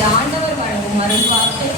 இது ஆண்டவர் வழங்கும் அருள்வாக்கு.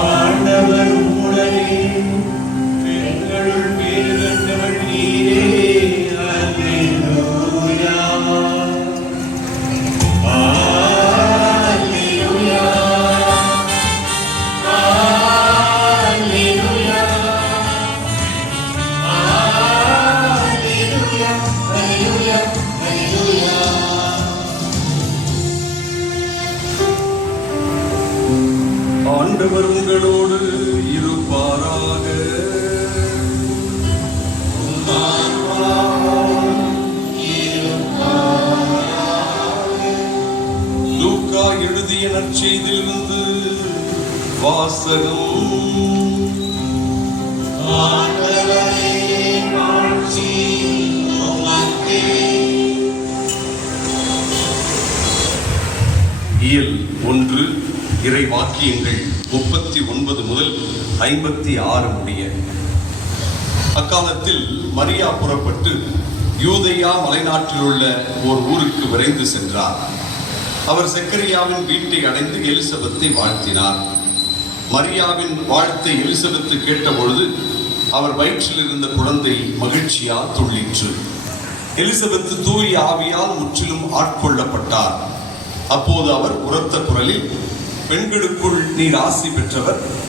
ஆண்டவர் உடனே பெண்களுள் பேறு பெற்றவள் நீரே. அல்லேலூயா அல்லேலூயா அல்லேலூயா அல்லேலூயா அல்லேலூயா அல்லேலூயா. ஆண்டவர் உங்களோடு இருப்பாராக. லூக்கா எழுதிய நற்செய்தியிலிருந்து வாசகம். இயல் 1 இறை வாக்கியங்கள் 39 முதல் 56 முடிய. அக்காலத்தில் மரியா புறப்பட்டு யூதேயா மலைநாட்டில் உள்ள ஓர் ஊருக்கு விரைந்து சென்றார். அவர் செக்கரியாவின் வீட்டை அடைந்து எலிசபெத்தை வாழ்த்தினார். மரியாவின் வாழ்த்தை எலிசபெத்து கேட்டபொழுது அவர் வயிற்றில் இருந்த குழந்தை மகிழ்ச்சியால் துள்ளிற்று. எலிசபெத்து தூய ஆவியால் முற்றிலும் ஆட்கொள்ளப்பட்டார். அப்போது அவர் உரத்த குரலில், பெண்களுக்குள் நீர் ஆசி பெற்றவர்,